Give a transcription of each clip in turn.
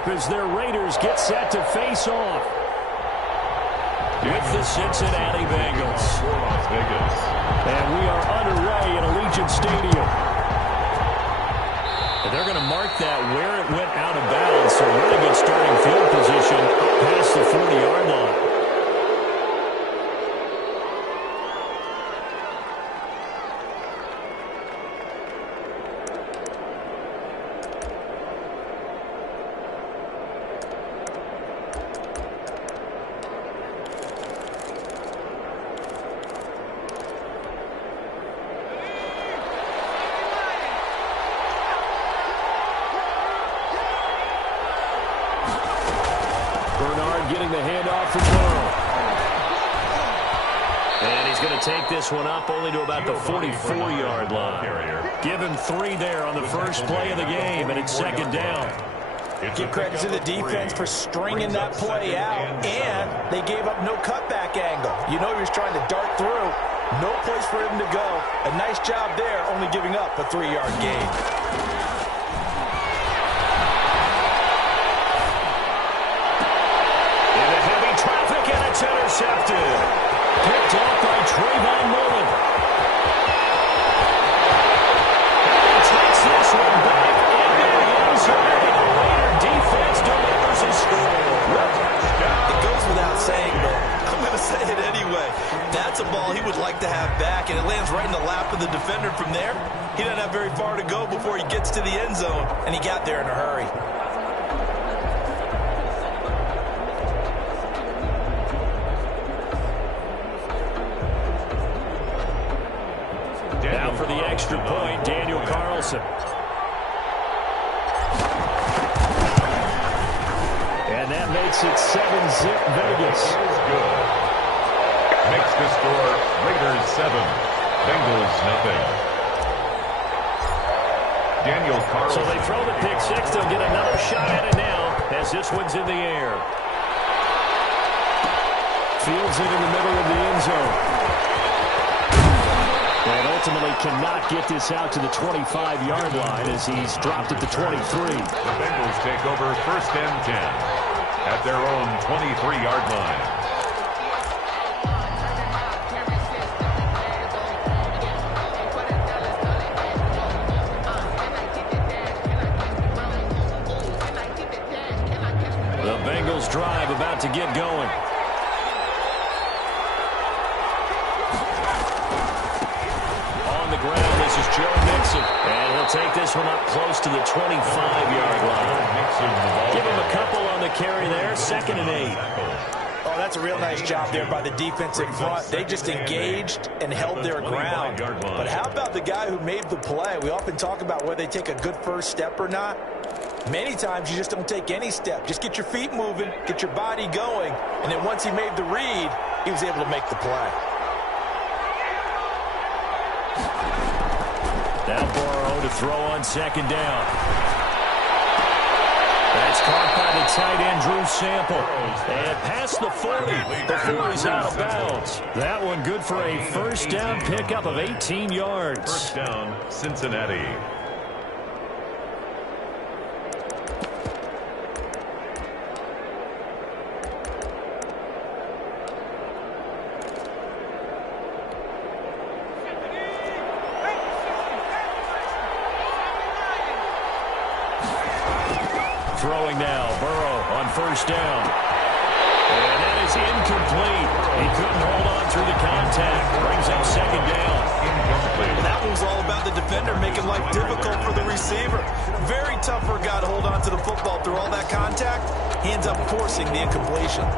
up as their Raiders get set to face off with the Cincinnati Bengals. For Las Vegas. And we are underway at Allegiant Stadium. And they're going to mark that where it went out of bounds. So really good starting field position past the 40-yard line. Getting the handoff from Burrow. And he's going to take this one up only to about the 44-yard line. Give him 3 there on the first play of the game, and it's second down. Give credit to the defense for stringing that play out, and they gave up no cutback angle. You know he was trying to dart through. No place for him to go. A nice job there, only giving up a 3-yard gain. It's intercepted. Picked off by Trayvon Mullen. And takes this one back into the end zone. The Raider defense delivers a score. It goes without saying, but I'm going to say it anyway. That's a ball he would like to have back, and it lands right in the lap of the defender from there. He doesn't have very far to go before he gets to the end zone, and he got there in a hurry. Now for the extra point, Daniel Carlson. And that makes it 7-zip Vegas. Good. Makes the score Raiders 7, Bengals nothing. Daniel Carlson. So they throw the pick six. They'll get another shot at it now as this one's in the air. Fields it in the middle of the end zone. And ultimately cannot get this out to the 25-yard line as he's dropped at the 23. The Bengals take over first and 10 at their own 23-yard line. The Bengals drive about to get going. Ground. This is Joe Mixon, and he'll take this one up close to the 25-yard line. Give him a couple on the carry there. 2nd and 8. Oh, that's a real nice job there by the defense in front. They just engaged and held their ground. But how about the guy who made the play? We often talk about whether they take a good first step or not. Many times you just don't take any step. Just get your feet moving, get your body going, and then once he made the read, he was able to make the play. Now Burrow to throw on 2nd down. That's caught by the tight end, Drew Sample. And past the 40 before he's out of bounds. That one good for a first down pickup of 18 yards. First down, Cincinnati. Throwing now, Burrow on first down. And that is incomplete. He couldn't hold on through the contact. Brings up 2nd down. Incomplete. That was all about the defender making life difficult for the receiver. Very tough for a guy to hold on to the football through all that contact. He ends up forcing the incompletion.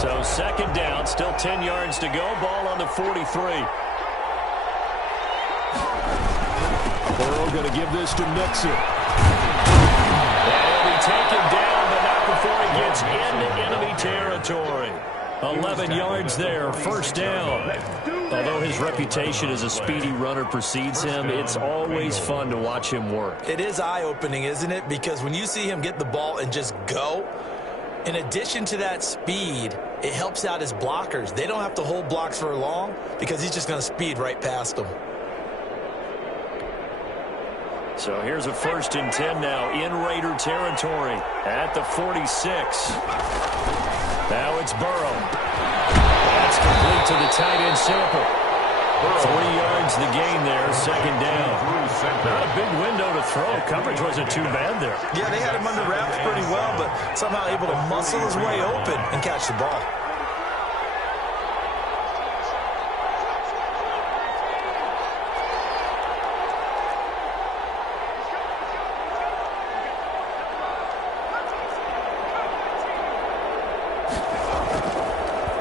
So 2nd down, still 10 yards to go. Ball on the 43. Burrow going to give this to Mixon. And we take him down, but not before he gets into enemy territory. 11 yards there, first down. Although his reputation as a speedy runner precedes him, it's always fun to watch him work. It is eye-opening, isn't it? Because when you see him get the ball and just go, in addition to that speed, it helps out his blockers. They don't have to hold blocks for long because he's just going to speed right past them. So here's a 1st and 10 now in Raider territory at the 46. Now it's Burrow. That's complete to the tight end Sample. 3 yards the gain there, 2nd down. Not a big window to throw. Coverage wasn't too bad there. Yeah, they had him under wraps pretty well, but somehow able to muscle his way open and catch the ball.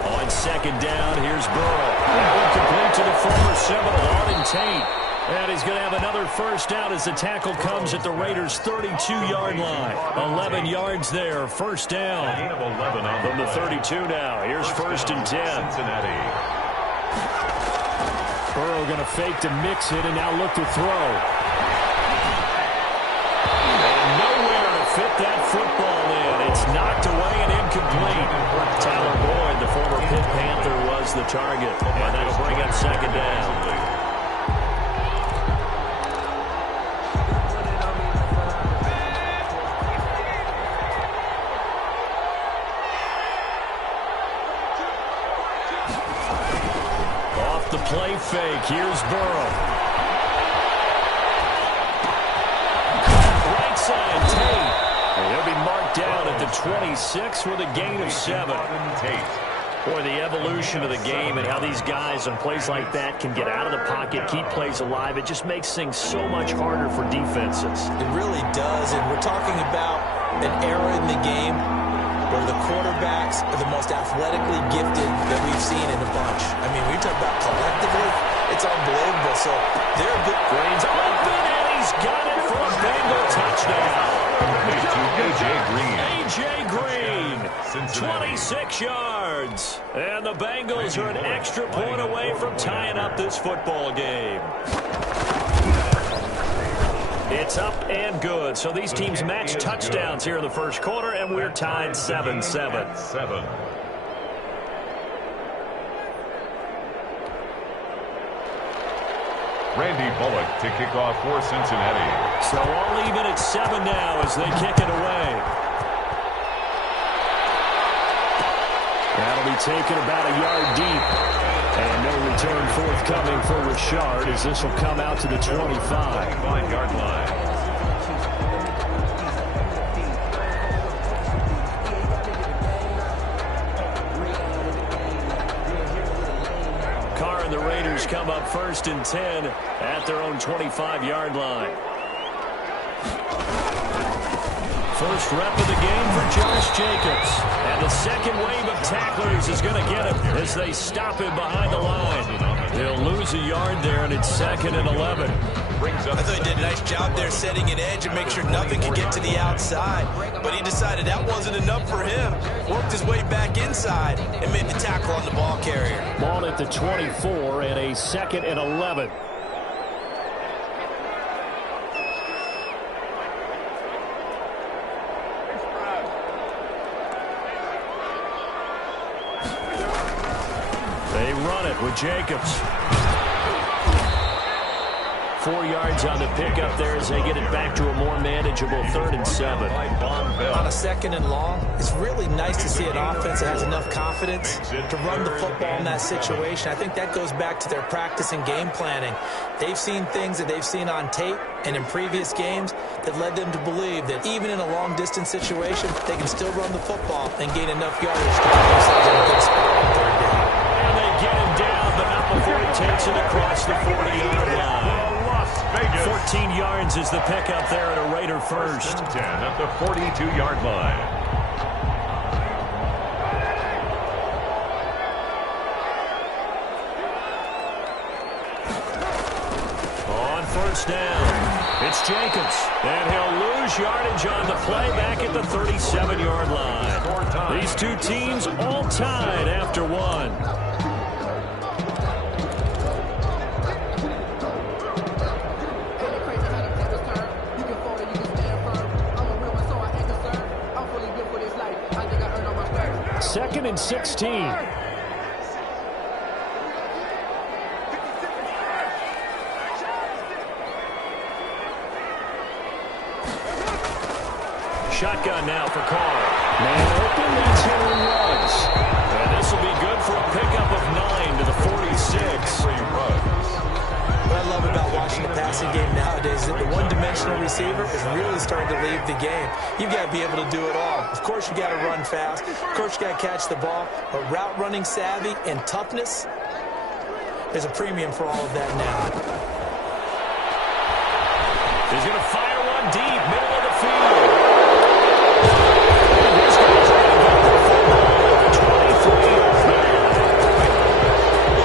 On 2nd down, here's Burrow. Complete to the former Seminole, Arden Tate. And he's going to have another 1st down as the tackle comes at the Raiders' 32-yard line. 11 yards there, 1st down. From the 32 now. Here's 1st and 10. Cincinnati. Burrow going to fake to mix it and now look to throw. And nowhere to fit that football in. It's knocked away and incomplete. Tyler Boyd, the former Pitt Panther, was the target. And that'll bring up 2nd down. The play fake. Here's Burrow. Right side, Tate. And he'll be marked down at the 26 with a gain of 7. Boy, the evolution of the game and how these guys on plays like that can get out of the pocket, keep plays alive, it just makes things so much harder for defenses. It really does, and we're talking about an era in the game where the quarterbacks are the most athletically gifted that we've seen in a bunch. I mean, we talk about collectively, it's unbelievable. So they're good. Green's open, and he's got it for a Bengal touchdown. A.J. Green, 26 yards. And the Bengals are an extra point away from tying up this football game. It's up and good. So these teams match touchdowns here in the 1st quarter, and we're tied 7-7. Randy Bullock to kick off for Cincinnati. So all even at 7 now as they kick it away. That'll be taken about a yard deep. And no return forthcoming for Richard as this will come out to the 25-yard line. Carr and the Raiders come up 1st and 10 at their own 25-yard line. First rep of the game for Josh Jacobs. And the second wave of tacklers is going to get him as they stop him behind the line. They'll lose a yard there, and it's 2nd and 11. I thought he did a nice job there setting an edge and make sure nothing could get to the outside. But he decided that wasn't enough for him. Worked his way back inside and made the tackle on the ball carrier. Ball at the 24 and a 2nd and 11. They run it with Jacobs. 4 yards on the pickup there as they get it back to a more manageable 3rd and 7. On a 2nd and long, it's really nice to see an offense that has enough confidence to run the football in that situation. I think that goes back to their practice and game planning. They've seen things that they've seen on tape and in previous games that led them to believe that even in a long-distance situation, they can still run the football and gain enough yardage to put themselves in a good spot on 3rd down. And they get him down, but not before he takes it across the 40-yard line. 14 yards is the pickup there at a Raider first. 10 at the 42-yard line. On 1st down, it's Jacobs. And he'll lose yardage on the play back at the 37-yard line. These two teams all tied after 1. Second and 16. shotgun now for Carr. Man open, that's hit and runs. And this will be good for a pickup of 9 to the 46. What I love about watching the passing game nowadays is that the one-dimensional receiver is really starting to leave the game. You've got to be able to do it all. Of course, you got to run fast. Of course, you got to catch the ball. But route running savvy and toughness, there's a premium for all of that now. He's going to fire one deep, middle of the field. And this guy's going to go for the football at the 23.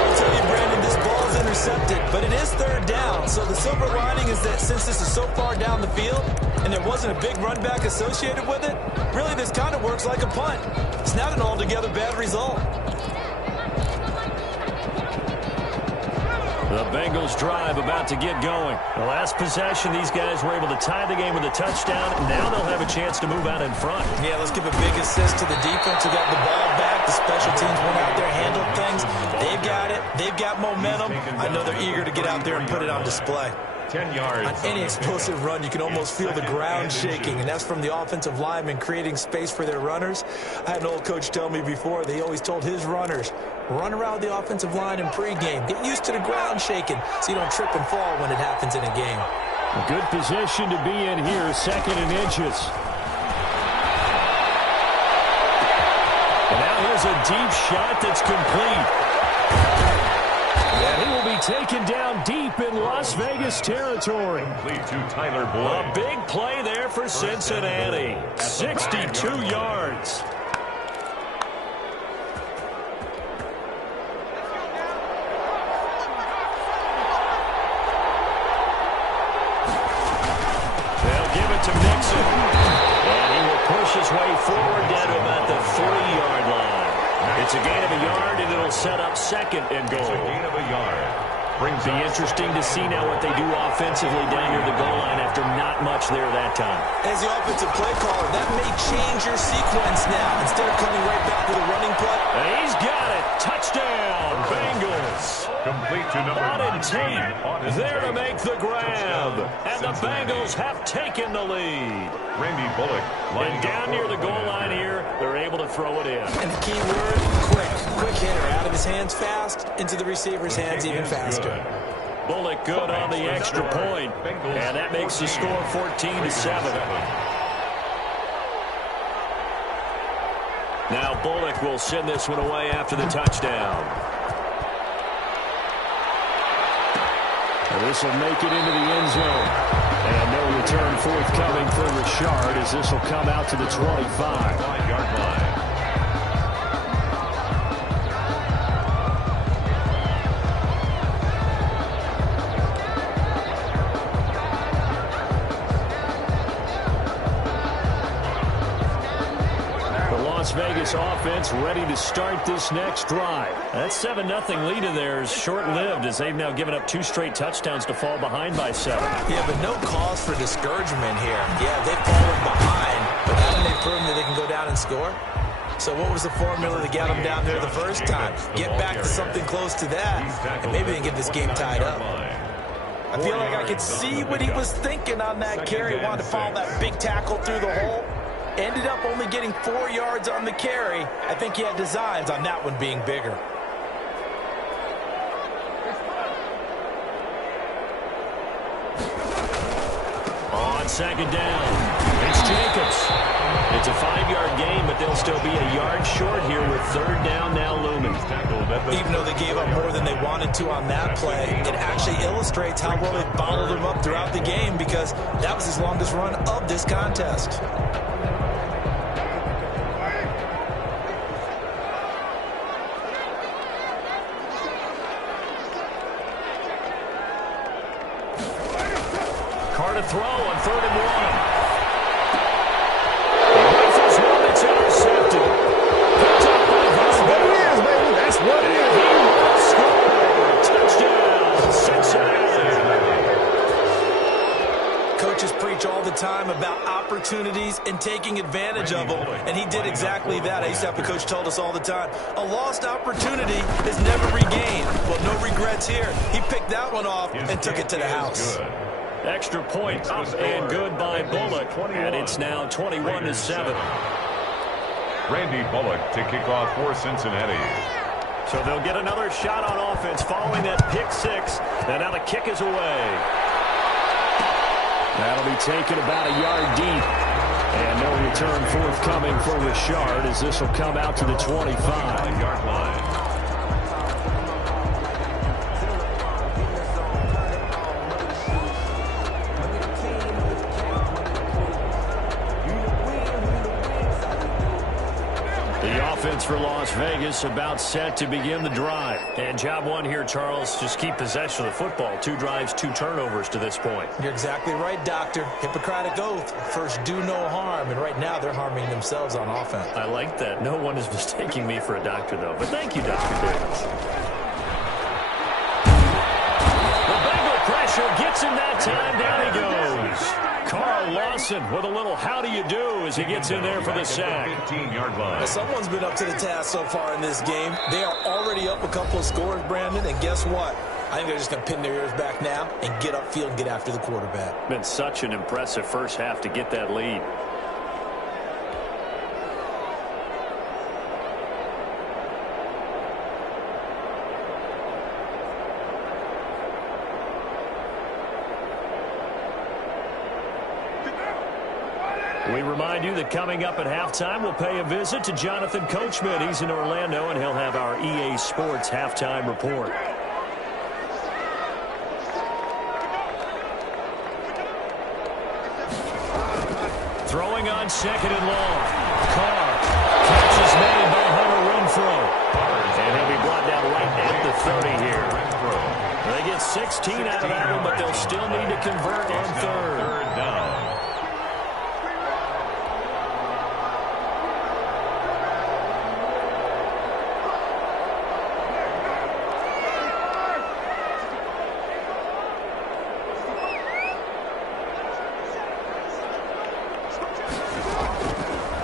I'll tell you, Brandon, this ball's intercepted, but it is third down. So the silver lining is that since this is so far down the field and there wasn't a big run back associated with it, really this kind of works like a punt. It's not an altogether bad result. The Bengals drive about to get going. The last possession, these guys were able to tie the game with a touchdown. Now they'll have a chance to move out in front. Yeah, let's give a big assist to the defense who got the ball back. The special teams went out there, handled things. They've got it. They've got momentum. I know they're eager to get out there and put it on display. 10 yards. On any explosive run, you can almost feel the ground shaking, and that's from the offensive linemen creating space for their runners. I had an old coach tell me before, they always told his runners, run around the offensive line in pregame. Get used to the ground shaking so you don't trip and fall when it happens in a game. A good position to be in here, 2nd and inches. And now here's a deep shot that's complete. And he will be taken down deep in Las Vegas territory. Complete to Tyler Boyd. A big play there for Cincinnati. 62 yards. They'll give it to Mixon. And he will push his way forward down to about the 3-yard line. It's a gain of a yard, and it'll set up 2nd and goal. It's a gain of a yard. Brings be interesting to see now what they do offensively down near the goal line after not much there that time. As the offensive play caller, that may change your sequence now. Instead of coming right back with a running play. And he's got it. Touchdown, Bengals. Complete to number Auden Tate there to make the grab. And the Bengals have taken the lead. Randy Bullock. And down near the goal line here, they're able to throw it in. And the key word, quick. Quick hitter. Out of his hands fast, into the receiver's hands even faster. Bullock good on the extra point. And that makes the score 14-7. Now Bullock will send this one away after the touchdown. And this will make it into the end zone. And no return forthcoming for Richard as this will come out to the 25. 5-yard line. Las Vegas offense ready to start this next drive. That 7-0 lead in there is short-lived as they've now given up 2 straight touchdowns to fall behind by 7. Yeah, but no cause for discouragement here. Yeah, they've fallen behind, but haven't they proven that they can go down and score? So what was the formula to get them down there the first time? Get back to something close to that, and maybe they can get this game tied up. I feel like I could see what he was thinking on that carry. Wanted to follow that big tackle through the hole. Ended up only getting 4 yards on the carry. I think he had designs on that one being bigger. On 2nd down, it's Jacobs. It's a 5-yard gain, but they'll still be a yard short here with 3rd down now looming. Even though they gave up more than they wanted to on that play, it actually illustrates how well they followed them up throughout the game because that was his longest run of this contest. Carr to throw on 3rd and 1. He rifles one that's intercepted. Picked up by That's what it is, baby. That's what it is. He will score. Touchdown, Cincinnati. Coaches preach all the time about opportunities and taking advantage of them, and he did exactly that. I used to have a coach told us all the time, a lost opportunity is never regained. Well, no regrets here. He picked that one off and took it to the house. Extra point up and good by Bullock, and it's now 21-7. Randy Bullock to kick off for Cincinnati. So they'll get another shot on offense following that pick six. And now the kick is away. That'll be taken about a yard deep. And no return forthcoming for Richard as this will come out to the 25-yard line. For Las Vegas about set to begin the drive. And job one here, Charles, just keep possession of the football. 2 drives, 2 turnovers to this point. You're exactly right, Doctor. Hippocratic oath. First, do no harm. And right now, they're harming themselves on offense. I like that. No one is mistaking me for a doctor, though. But thank you, Dr. Davis. The Bengal pressure gets him that time. Down he goes. Carl Lawson with a little how do you do as he gets in there for the sack. 15-yard line. Well, someone's been up to the task so far in this game. They are already up a couple of scores, Brandon, and guess what? I think they're just going to pin their ears back now and get upfield and get after the quarterback. Been such an impressive first half to get that lead. We remind you that coming up at halftime, we'll pay a visit to Jonathan Coachman. He's in Orlando, and he'll have our EA Sports halftime report. Throwing on second and long. Carr. Catch is made by Hunter Renfrow. And he'll be brought down right at the 30 here. They get 16 out of that one, but they'll still need to convert on third. Third down.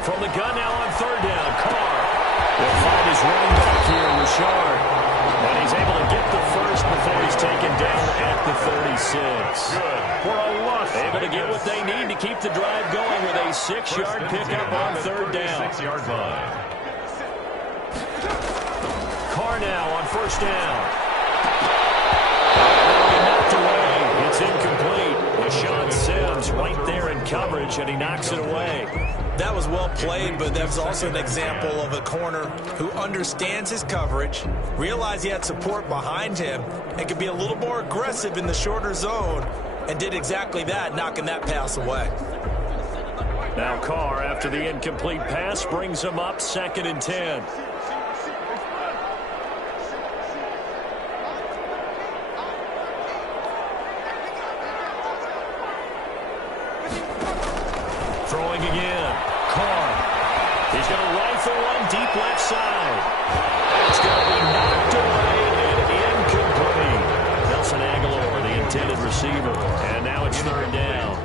From the gun now on third down, Carr will find his running back here, Richard. And he's able to get the first before he's taken down at the 36. Good for a loss. Able to get what they need to keep the drive going with a 6-yard pickup on third down. 6-yard line. Carr now on first down. Knocked away. It's incomplete. Sean Sims right there in coverage, and he knocks it away. That was well played, but that's also an example of a corner who understands his coverage, realized he had support behind him, and could be a little more aggressive in the shorter zone, and did exactly that, knocking that pass away. Now Carr, after the incomplete pass, brings him up 2nd and 10. Throwing again. Carr. He's going to rifle one deep left side. It's going to be knocked away and incomplete. Nelson Aguilar, the intended receiver. And now it's third down.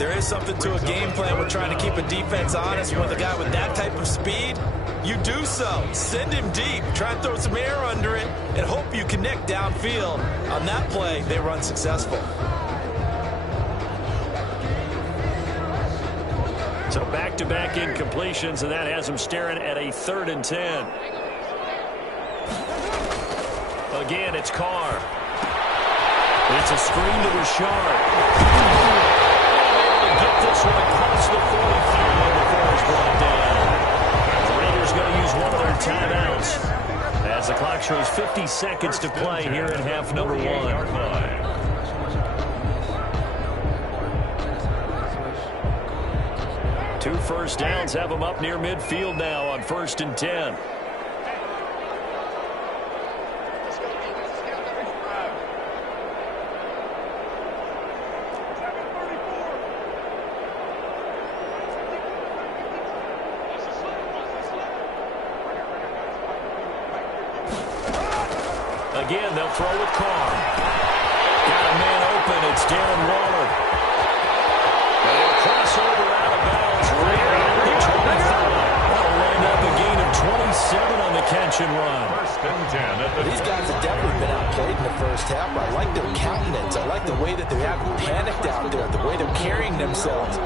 There is something to a game plan with trying to keep a defense honest. When the guy with that type of speed, you do so. Send him deep. Try and throw some air under it and hope you connect downfield. On that play, they were unsuccessful. So back-to-back incompletions, and that has him staring at a 3rd and 10. Again, it's Carr. It's a screen to Richard. Able to get this one across the 45 before it's brought down. The Raiders going to use one of their timeouts as the clock shows 50 seconds to play here in half number 1. 2 first downs have them up near midfield now on 1st and 10. Again, they'll throw with Carr. Got a man open. It's Darren Waller. And they'll cross over out of bounds. Right around the 25. That'll wind up a gain of 27 on the catch and run. First and 10 at the These guys have definitely been outplayed in the first half. I like their countenance. I like the way that they haven't panicked out there, the way they're carrying themselves.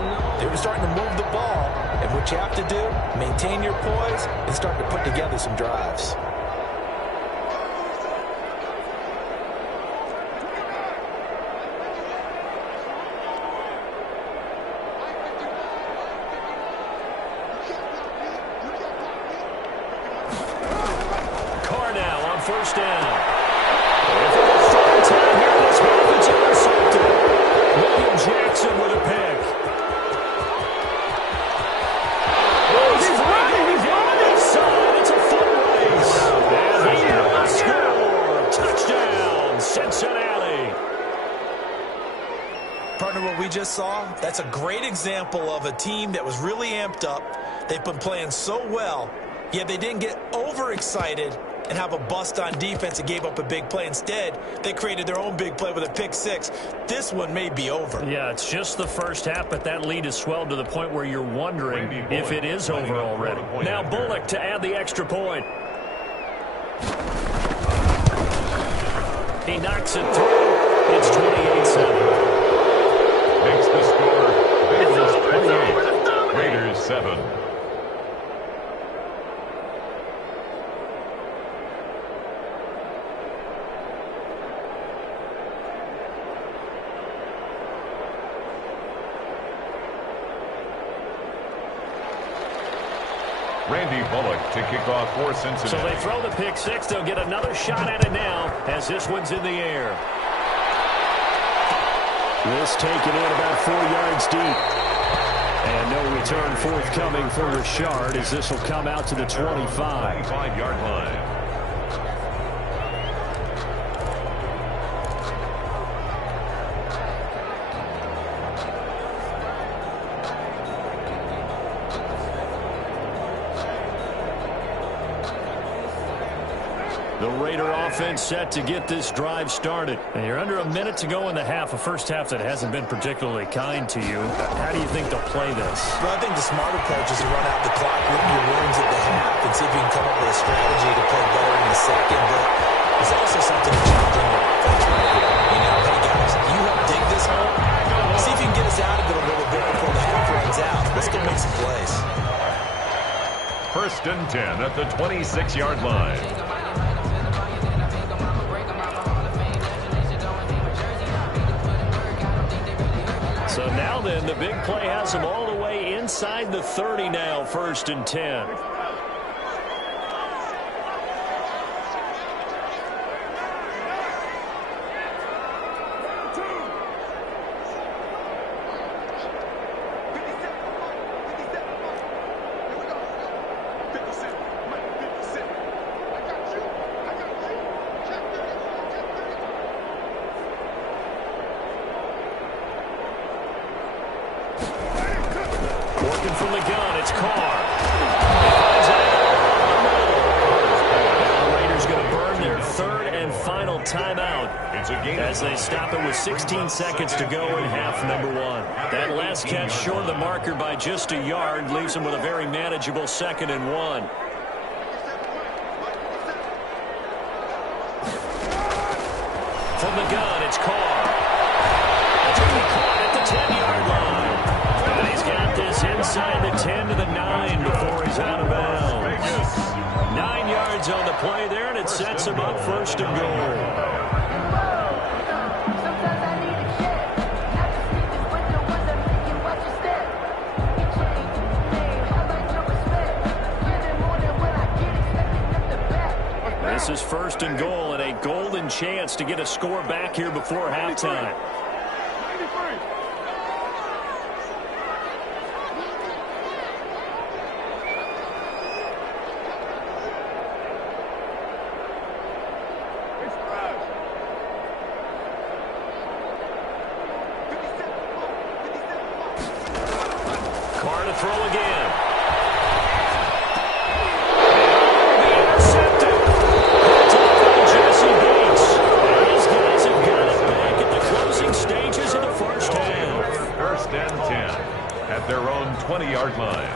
They're starting to move the ball, and what you have to do, maintain your poise and start to put together some drives. First down. If it was third time here in this half, it's intercepted. William Jackson with a pick. Oh, he's running. He's on the inside. It's a foot race. And he will score. Touchdown, Cincinnati. Partner, what we just saw, that's a great example of a team that was really amped up. They've been playing so well, yet they didn't get overexcited and have a bust on defense and gave up a big play. Instead, they created their own big play with a pick six. This one may be over. Yeah, it's just the first half, but that lead has swelled to the point where you're wondering if it is over already. Now Bullock to add the extra point. He knocks it through. It's 28-7. Makes the score Bengals 28, Raiders 7. Randy Bullock to kick off for Cincinnati. So they throw the pick six. They'll get another shot at it now as this one's in the air. This taken in about 4 yards deep. And no return forthcoming for Richard as this will come out to the 25. 25-yard line. The Raider offense set to get this drive started. And you're under a minute to go in the half, a first half that hasn't been particularly kind to you. How do you think they'll play this? Well, I think the smart approach is to run out the clock, rip your wounds at the half, and see if you can come up with a strategy to play better in the second. But there's also something to challenging your offense right here. You know, hey, guys, you help dig this hole. See if you can get us out of it a little bit before the half runs out. Let's go make some plays. First and 10 at the 26-yard line. So now then, the big play has them all the way inside the 30 now, first and 10. From the gun, it's Carr. Now the Raiders going to burn their third and final timeout as they stop it with 16 seconds to go in half number one. That last catch short of the marker by just a yard leaves them with a very manageable 2nd and 1. From the gun, it's Carr. It's going to be caught at the 10-yard line. And he's got this inside the 10 to the 9 before he's out of bounds. 9 yards on the play there, and it sets him up first and goal. This is first and goal and a golden chance to get a score back here before halftime. Carr to throw again. At their own 20-yard line.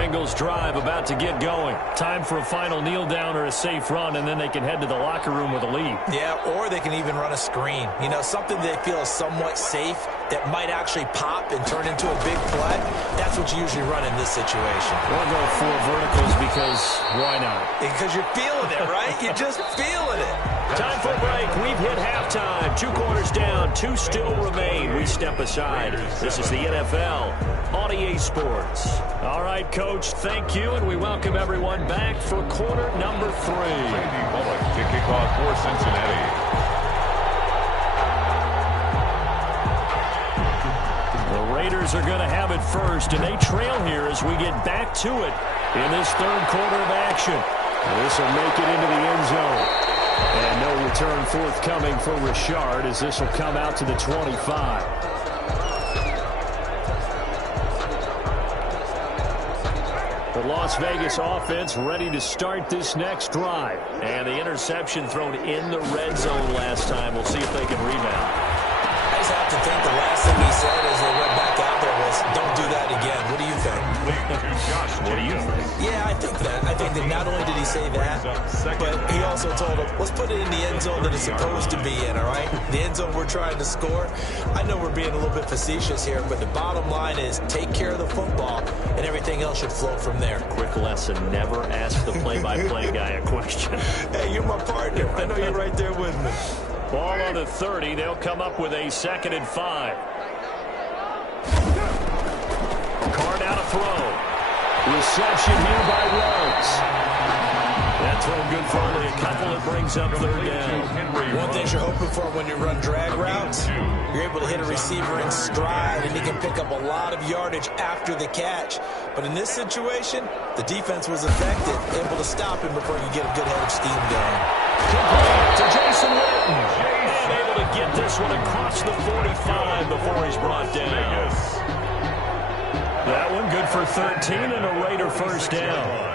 Bengals drive about to get going. Time for a final kneel down or a safe run, and then they can head to the locker room with a lead. Yeah, or they can even run a screen. You know, something they feel is somewhat safe that might actually pop and turn into a big play. That's what you usually run in this situation. We'll go for verticals because why not? Because you're feeling it, right? You're just feeling it. Time for a break. We've hit halftime. 2 quarters down. 2 still remain. We step aside. This is the NFL on EA Sports. All right, Coach, thank you, and we welcome everyone back for quarter number 3. Randy Bullock to kick off for Cincinnati. The Raiders are going to have it first, and they trail here as we get back to it in this third quarter of action. This will make it into the end zone. And no return forthcoming for Richard as this will come out to the 25. The Las Vegas offense ready to start this next drive. And the interception thrown in the red zone last time. We'll see if they can rebound. I just have to think the last thing he said as they went back out there was, don't do that again. What do you think? What do you think? Yeah, I think that. I think that not only did he say that, but he also told him, let's put it in the end zone that it's supposed to be in, all right? The end zone we're trying to score. I know we're being a little bit facetious here, but the bottom line is take care of the football, and everything else should flow from there. Quick lesson, never ask the play-by-play guy a question. Hey, you're my partner. I know you're right there with me. Ball on the 30. They'll come up with a 2nd and 5. Carr now to throw. Reception here by Rhodes. That throw good for only a couple. It brings up 3rd down. One thing you're hoping for when you run drag routes, you're able to hit a receiver in stride, and he can pick up a lot of yardage after the catch. But in this situation, the defense was effective, able to stop him before you get a good head of steam going. Complete to Jason Witten. And able to get this one across the 45 before he's brought down. That one good for 13 and a Raider 1st down.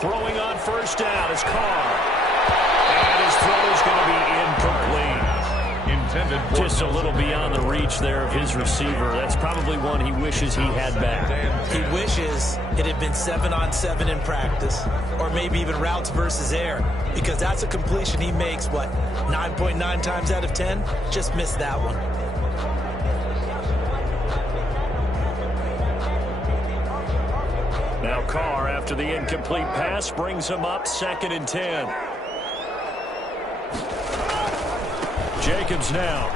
Throwing on 1st down is Carr. And his throw is going to be incomplete. Just a little beyond the reach there of his receiver. That's probably one he wishes he had back. He wishes it had been 7-on-7 in practice, or maybe even routes versus air, because that's a completion he makes, what, 9.9 times out of 10? Just missed that one. Now Carr, after the incomplete pass, brings him up 2nd and 10. Jacobs now.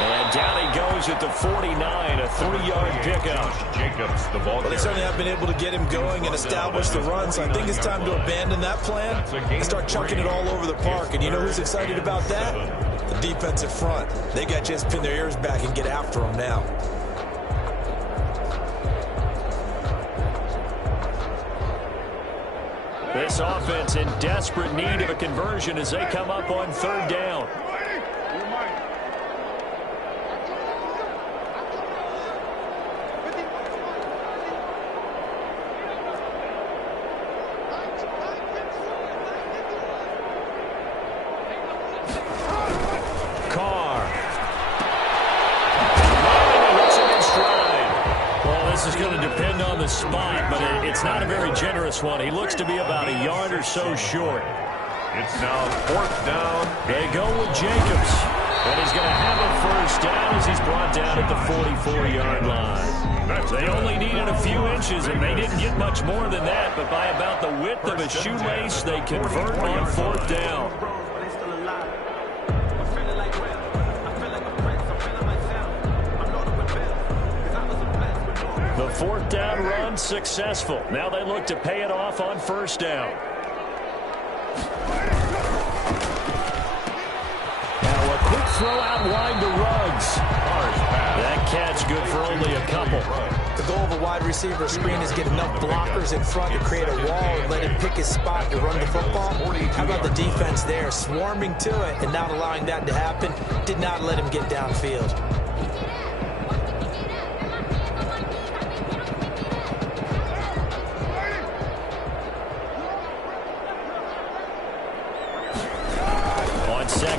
And down he goes at the 49, a 3-yard pickup. Jacobs, the ball. Well, they certainly have been able to get him going and establish the run, so I think it's time to abandon that plan and start chucking it all over the park. And you know who's excited about that? The defensive front. They got to just pin their ears back and get after him now. This offense in desperate need of a conversion as they come up on 3rd down. Carr. And he hits him in stride. Well, this is going to depend on the spot, but it's not a very generous one. He looks to be about a yard or so short. It's now 4th down. They go with Jacobs. And he's going to have a 1st down as he's brought down at the 44-yard line. They only needed a few inches, and they didn't get much more than that. But by about the width of a shoelace, they convert on 4th down. The 4th down run successful. Now they look to pay it off on 1st down. Now a quick throw out wide to Ruggs. That catch good for only a couple. The goal of a wide receiver screen is get enough blockers in front to create a wall and let him pick his spot to run the football. How about the defense there, swarming to it and not allowing that to happen? Did not let him get downfield.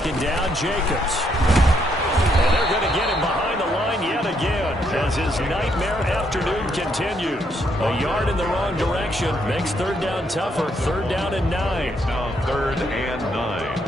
Second down, Jacobs. And they're going to get him behind the line yet again as his nightmare afternoon continues. A yard in the wrong direction makes third down tougher. Third down and 9. It's now 3rd and 9.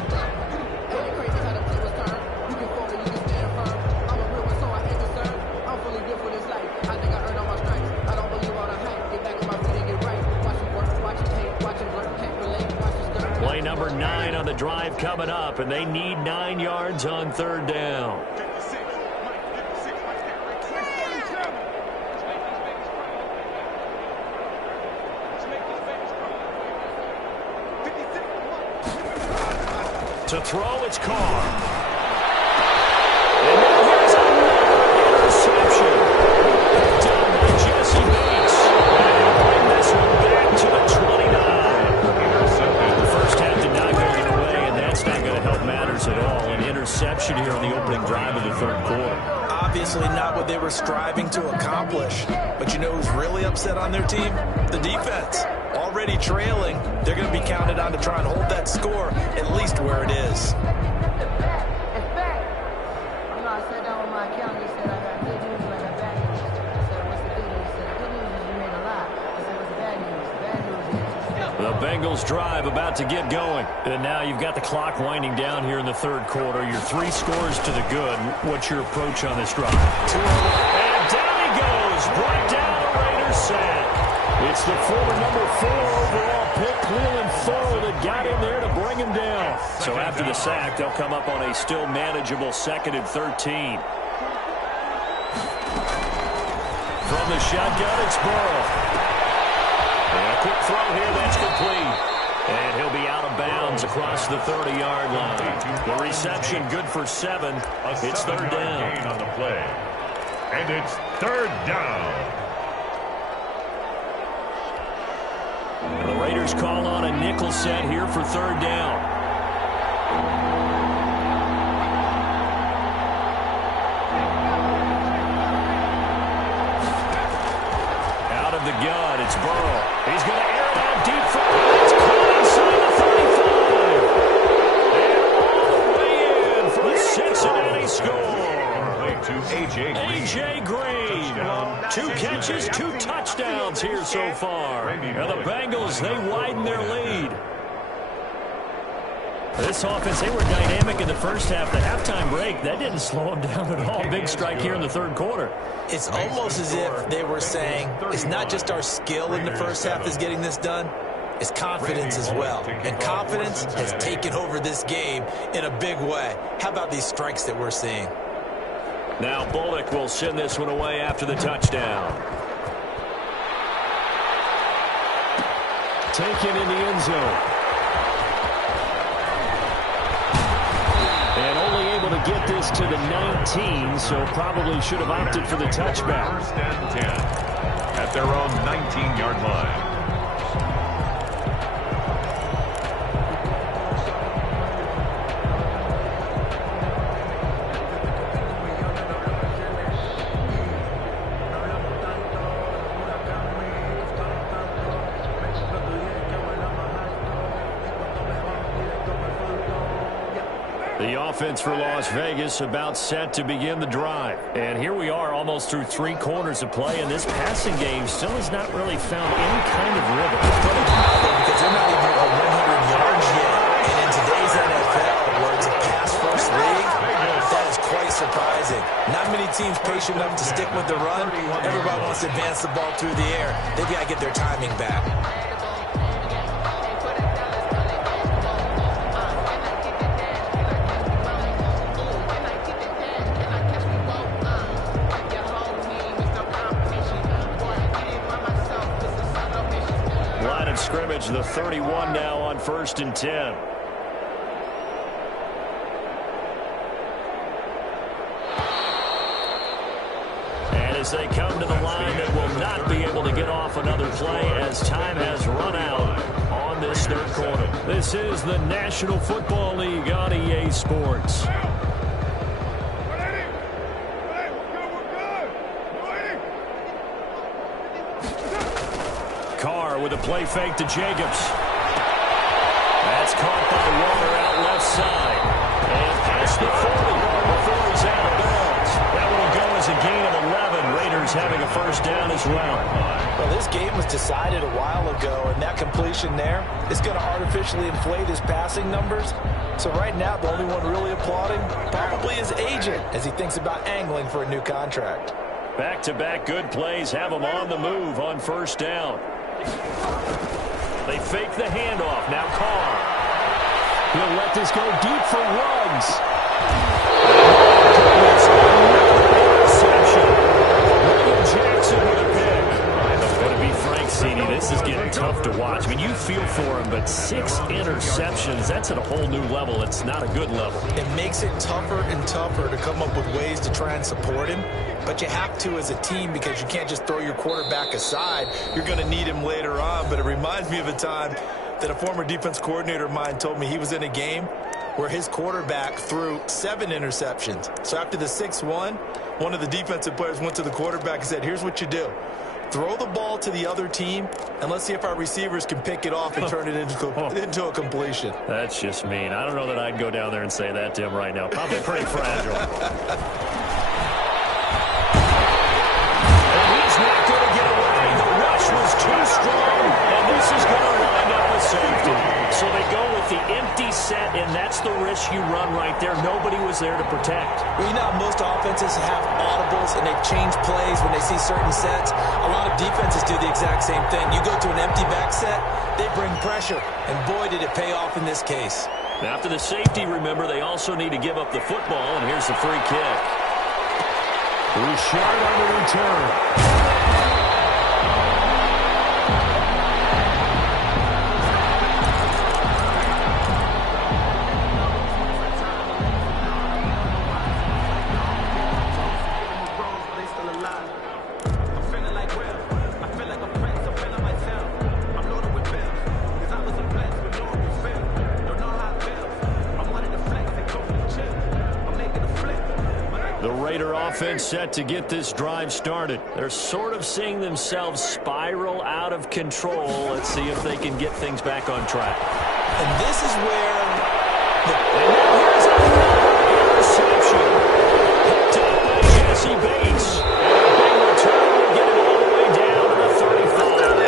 Play number 9 on the drive coming up, and they need 9 yards on third down. To throw, it's Carr. And now here's another interception. Done by Jesse Bates. And he'll bring this one back to the 29. The first half did not go either way, and that's not going to help matters at all. An interception here on the opening drive of the third quarter. Obviously not what they were striving to accomplish. But you know who's really upset on their team? The defense. Already trailing, they're going to be counted on to try and hold that score at least where it is. The Bengals drive about to get going. And now you've got the clock winding down here in the third quarter. Your 3 scores to the good. What's your approach on this drive? And down he goes. Brought down a Raiders sack. It's the former number 4 overall pick, Cleveland Thorough, that got in there to bring him down. So after the sack, they'll come up on a still manageable 2nd and 13. From the shotgun, it's Burrow. And a quick throw here, that's complete. And he'll be out of bounds across the 30-yard line. The reception good for 7. It's third down. On the play. And it's third down. The Raiders call on a nickel set here for third down. Out of the gun, it's Burrow. He's going to air it out deep for it's caught inside the 35. And all the way in for a Cincinnati score. To A.J. Green. 2 catches, 2 touchdowns here so far. And the Bengals, they widen their lead. This offense, they were dynamic in the first half. The halftime break, that didn't slow them down at all. Big strike here in the third quarter. It's almost as if they were saying, it's not just our skill in the first half that's getting this done, it's confidence as well. And confidence has taken over this game in a big way. How about these strikes that we're seeing? Now Bullock will send this one away after the touchdown. Taken in the end zone. And only able to get this to the 19, so probably should have opted for the touchback. 1st and 10 at their own 19-yard line. The offense for Las Vegas about set to begin the drive. And here we are almost through 3 quarters of play, and this passing game still has not really found any kind of rhythm. Because they're not even over 100 yards yet. And in today's NFL, where it's a pass-first league, that is quite surprising. Not many teams patient enough to stick with the run. Everybody wants to advance the ball through the air. They've got to get their timing back. Scrimmage, the 31 now on 1st and 10. And as they come to the line, they will not be able to get off another play as time has run out on this third quarter. This is the National Football League on EA Sports. Carr with a play fake to Jacobs. That's caught by Water out left side. And reach the 40 before he's out of bounds. That will go as a gain of 11. Raiders having a first down as well. Well, this game was decided a while ago, and that completion there is going to artificially inflate his passing numbers. So right now, the only one really applauding probably his agent as he thinks about angling for a new contract. Back-to-back good plays have him on the move on first down. They fake the handoff. Now Carr. He'll let this go deep for Ruggs. Interception. William Jackson with a pick. I'm going to be frank, CD, this is getting tough to watch. I mean, you feel for him, but 6 interceptions, that's at a whole new level. It's not a good level. It makes it tougher and tougher to come up with ways to try and support him, but you have to as a team because you can't just throw your quarterback aside. You're going to need him later on, but it reminds me of a time that a former defense coordinator of mine told me he was in a game where his quarterback threw 7 interceptions. So after the 6-1, one of the defensive players went to the quarterback and said, here's what you do. Throw the ball to the other team, and let's see if our receivers can pick it off and turn it into a completion. That's just mean. I don't know that I'd go down there and say that to him right now. Probably pretty fragile. And he's not going to get away. The rush was too strong, and this is going to wind up a safety. So they go with the empty set, and that's the risk you run right there. Nobody was there to protect. Well, you know how most offenses have audibles and they change plays when they see certain sets. A lot of defenses do the exact same thing. You go to an empty back set, they bring pressure, and boy, did it pay off in this case. Now, after the safety, remember, they also need to give up the football, and here's the free kick. Richard on the return. Offense set to get this drive started. They're sort of seeing themselves spiral out of control. Let's see if they can get things back on track. And this is where and now here's another interception. Picked up by Jesse Bates. And a big return will get it all the way down to the 35.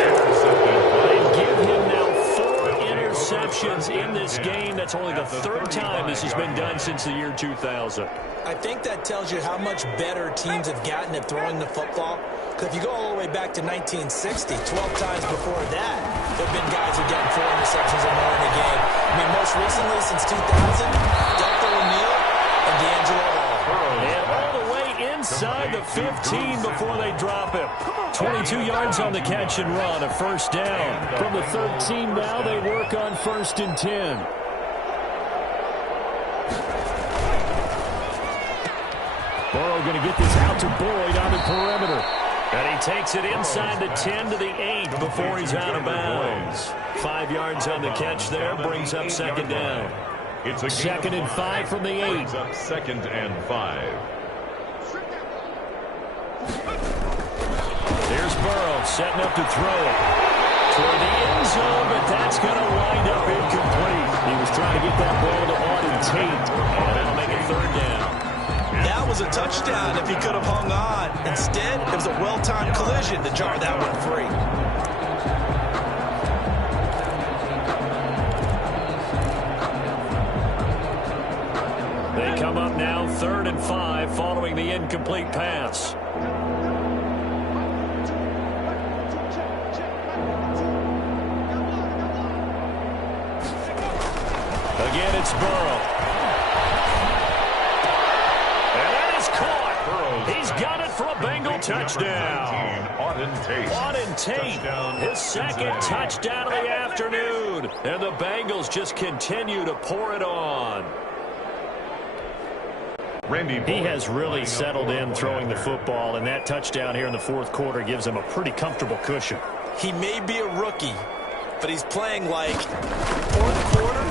They give him now 4 interceptions in this game. That's only the 3rd time this has been done since the year 2000. I think that tells you how much better teams have gotten at throwing the football. Because if you go all the way back to 1960, 12 times before that, there have been guys who are getting 4 interceptions or more in a game. I mean, most recently, since 2000, Delta O'Neal and D'Angelo Hall. And all the way inside the 15 before they drop him. 22 yards on the catch and run, a first down. From the 13 now, they work on 1st and 10. Burrow going to get this out to Boyd on the perimeter. And he takes it inside the 10 to the 8 before he's out of bounds. 5 yards on the catch there, brings up 2nd down. It's a 2nd and 5 from the 8. Brings up 2nd and 5. There's Burrow setting up to throw it toward the end zone, but that's going to wind up incomplete. He was trying to get that ball to Auden Tate. And that'll make it 3rd down. That was a touchdown if he could have hung on. Instead, it was a well-timed collision to jar that one free. They come up now 3rd and 5 following the incomplete pass. Again, it's Burrow. He's got it for a Bengal touchdown. Auden Tate, his 2nd touchdown of the afternoon. And the Bengals just continue to pour it on. He has really settled in throwing the football, and that touchdown here in the 4th quarter gives him a pretty comfortable cushion. He may be a rookie, but he's playing like 4th quarter,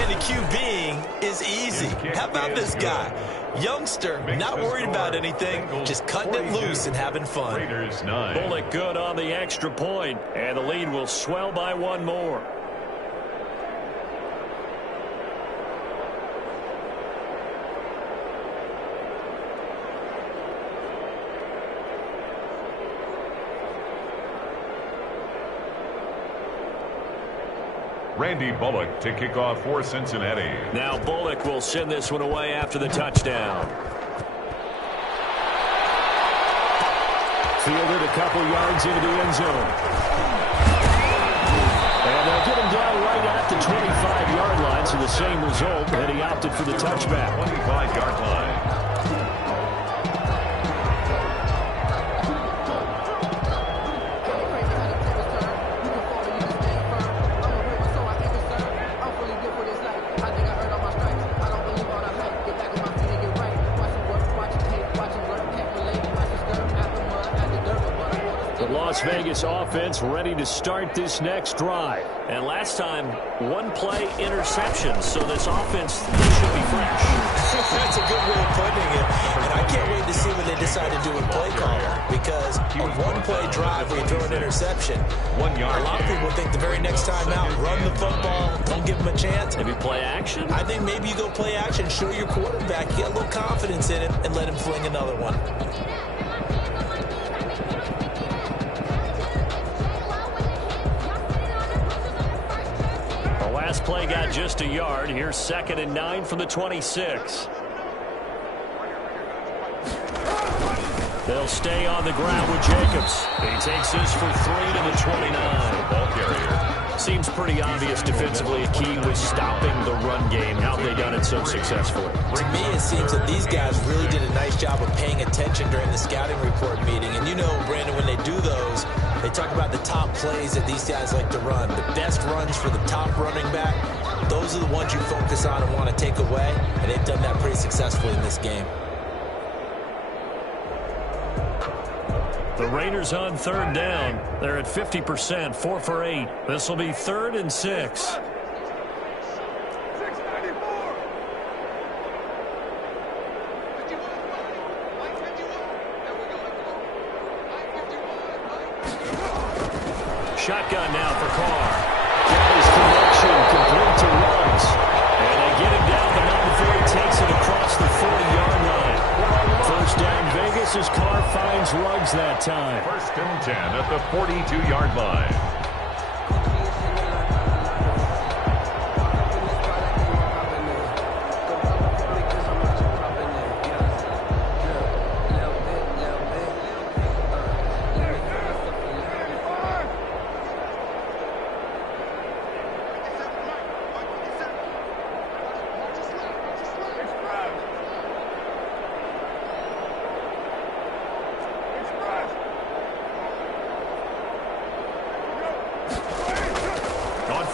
and the QBing is easy. How about this guy? Youngster, not worried about anything, just cutting it loose and having fun. Raiders 9. Bullock good on the extra point, and the lead will swell by 1 more. Randy Bullock to kick off for Cincinnati. Now Bullock will send this one away after the touchdown. Fielded a couple yards into the end zone. And they'll get him down right at the 25-yard line, so the same result, and he opted for the touchback. 25-yard line. Las Vegas offense ready to start this next drive. And last time, one play interception, so this offense should be fresh. That's a good way of putting it. And I can't wait to see what they decide to do with play calling, because a one-play drive where you throw an interception, 1 yard. a lot of people think the very next time out, run the football, don't give them a chance. Maybe play action? I think maybe you go play action, show your quarterback, get a little confidence in him, and let him fling another one. Play got just a yard. Here's 2nd and 9 from the 26. They'll stay on the ground with Jacobs. He takes this for 3 to the 29. Ball carrier. Seems pretty obvious defensively. A key was stopping the run game. How have they done it so successfully? To me, it seems that these guys really did a nice job of paying attention during the scouting report meeting. And you know, Brandon, when they do those, they talk about the top plays that these guys like to run. The best runs for the top running back, those are the ones you focus on and want to take away. And they've done that pretty successfully in this game. The Raiders on 3rd down. They're at 50%, 4 for 8. This will be 3rd and 6. Shotgun now for Carr. Got his connection complete to Ruggs. And they get him down the mountain before he takes it across the 40-yard line. First down Vegas as Carr finds Ruggs that time. 1st and 10 at the 42-yard line.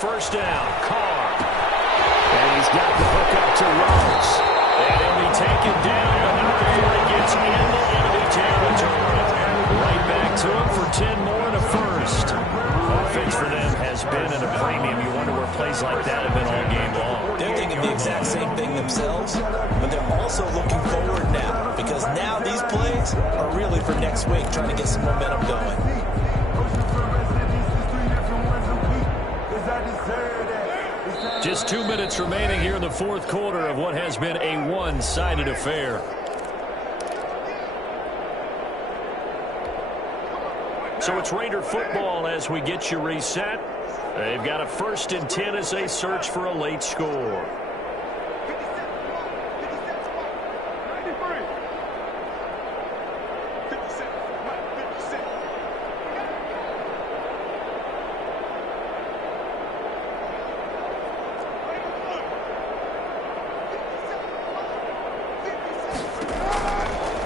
First down, Carr. And he's got the hook up to Ruggs. And he'll be taken down, but not before he gets into enemy territory. Right back to him for 10 more and a first. Offense for them has been at a premium. You wonder where plays like that have been all game long. They're thinking the exact same thing themselves, but they're also looking forward now, because now these plays are really for next week, trying to get some momentum going. Just 2 minutes remaining here in the 4th quarter of what has been a one-sided affair. So it's Raider football as we get you reset. They've got a 1st and 10 as they search for a late score.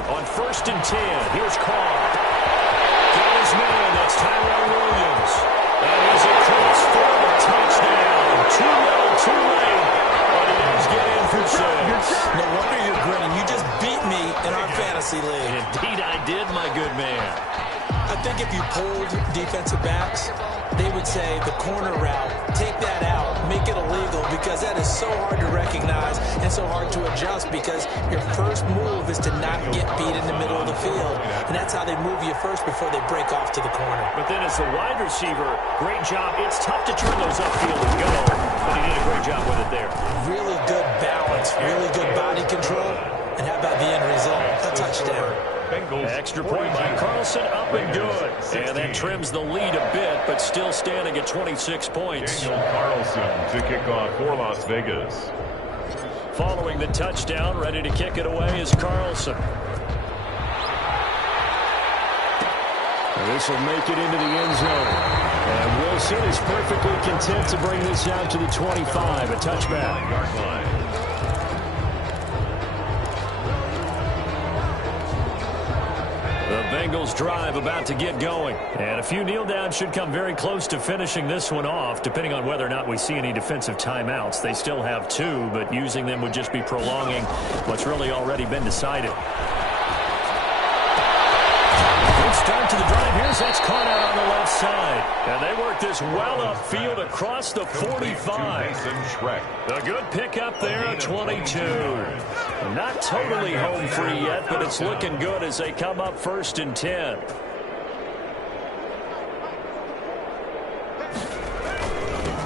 On 1st and 10, here's Carr. Got his man, that's Tyrell Williams. And he's across for the touchdown. Too little, too late. But he does get in for 6. No wonder you're grinning. You just beat me in our fantasy league. Indeed I did, my good man. I think if you polled defensive backs, they would say the corner route, take that out, make it illegal, because that is so hard to recognize and so hard to adjust, because your first move is to not get beat in the middle of the field. And that's how they move you first before they break off to the corner. But then as the wide receiver, great job. It's tough to turn those upfield and go, but he did a great job with it there. Really good balance, really good body control. And how about the end result? A touchdown. Bengals. Extra point by Carlson, up and good. And that trims the lead a bit, but still standing at 26 points. Daniel Carlson to kick off for Las Vegas. Following the touchdown, ready to kick it away is Carlson. This will make it into the end zone. And Wilson is perfectly content to bring this out to the 25, a touchback. The Bengals drive about to get going. And a few kneel downs should come very close to finishing this one off, depending on whether or not we see any defensive timeouts. They still have 2, but using them would just be prolonging what's really already been decided. Start to the drive. Here's that's caught out on the left side. And they work this well upfield across the 45. A good pickup there, 22. Not totally home free yet, but it's looking good as they come up 1st and 10.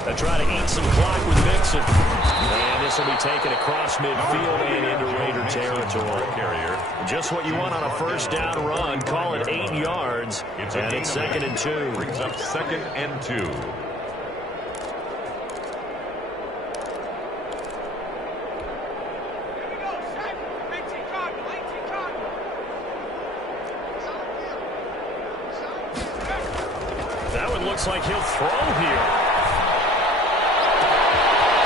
They try to eat some clock with Mixon. And this will be taken across midfield and into Raider territory. Just what you want on a first down run. Call it 8 yards. And it's 2nd and 2. Brings up 2nd and 2. That one looks like he'll throw here.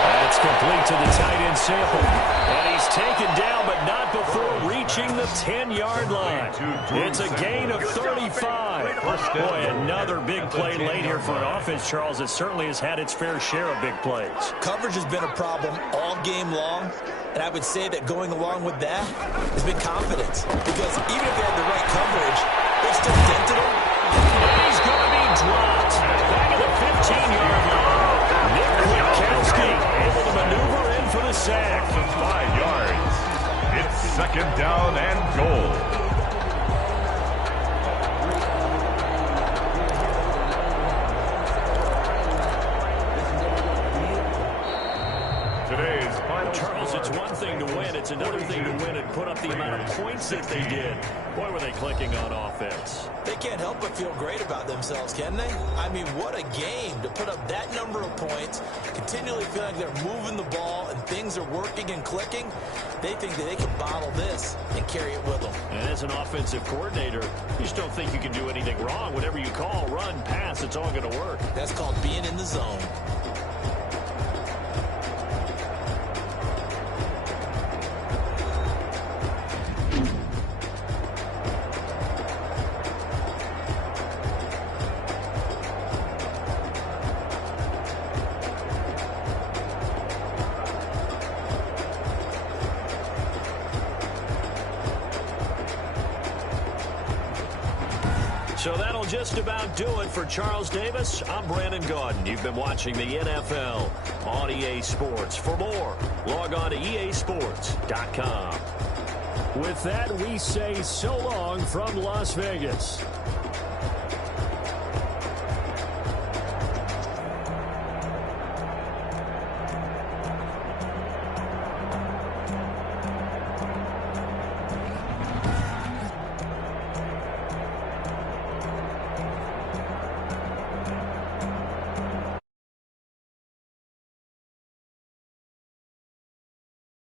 That's complete to the tight end sample. And he's taken down, but not before reaching the 10-yard line. It's a gain of 35. Boy, another big play late here for an offense, Charles, that certainly has had its fair share of big plays. Coverage has been a problem all game long, and I would say that going along with that has been confidence. Because even if they had the right coverage, they've still dented him. He's going to be dropped back at the 15-yard line. Nick Kwiatkowski able to maneuver in for the sack. 5 yards. It's 2nd down and goal. Today's final. Charles, it's one thing to win. It's another thing to win and put up the amount of points that they did. Boy, were they clicking on offense. They can't help but feel great about themselves, can they? I mean, what a game to put up that number of points, continually feeling like they're moving the ball and things are working and clicking. They think that they can bottle this and carry it with them. And as an offensive coordinator, you just don't think you can do anything wrong. Whatever you call, run, pass, it's all going to work. That's called being in the zone. So that'll just about do it for Charles Davis. I'm Brandon Gaudin. You've been watching the NFL on EA Sports. For more, log on to easports.com. With that, we say so long from Las Vegas.